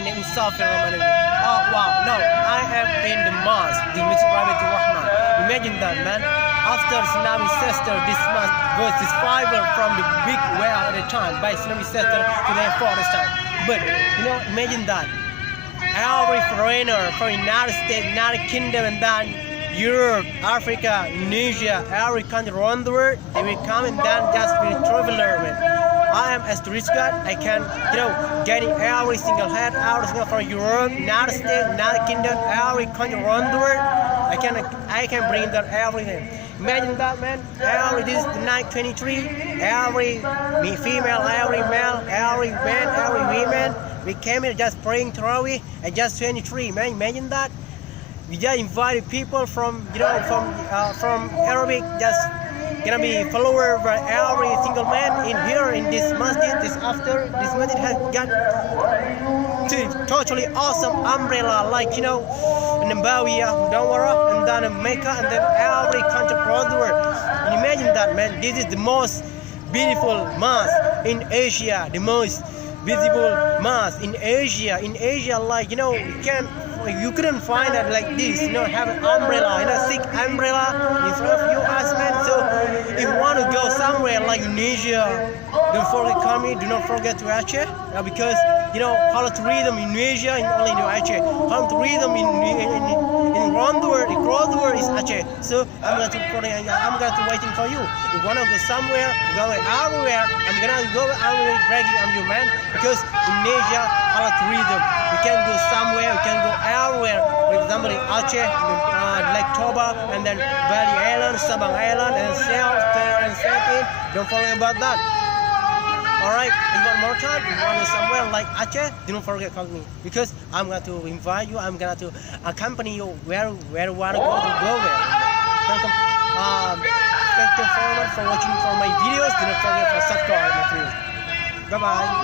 lainnya.insya. Oh wow, no, I am in the mosque, the Masjid Raya Baiturrahman. Imagine that, man. After tsunami disaster, this mosque was discovered from the big wave at the time by tsunami disaster to the forest time. But imagine that. Every foreigner from United States, United Kingdom, and then Europe, Africa, Indonesia, every country around the world, they will come and then just be a traveler, man. I am as tourist guide. I can, getting every single head, every single from Europe, United States, United Kingdom, every country around the world. I can bring that everything. Imagine that, man. This is the night 23. Every female, every male, every man, every woman. We came here just praying Tarawih at just 23, man. Imagine that. We just invited people from Arabic, just gonna be follower by every single man in here in this masjid. This masjid has got totally awesome umbrella, like in Nambawiyah, Mudawara, and then Mecca, and then every country around the world. And imagine that, man. This is the most beautiful mosque in Asia, the most visible mosque in Asia. In Asia, like you couldn't find it like this. Have an umbrella, thick umbrella in front of you, us, man. So if you want to go somewhere like Indonesia, don't forget do not forget to Aceh, because how to read them in Indonesia and only in Aceh. How to read them in around the world is Aceh. So I'm going to waiting for you. If you want to go somewhere, go everywhere, I'm gonna go everywhere bragging on you, man, because Indonesia, how to read them. We can go somewhere, we can go everywhere. For example, in Aceh, like Toba, and then Bali Island, Sabang Island, and Sepin. Don't forget about that. Alright, and one more time, if you want to go somewhere like Aceh, don't forget to call me, because I'm going to invite you, I'm going to accompany you where you want to go where. Thank you very much for watching for my videos. Do not forget to subscribe my videos. Bye bye.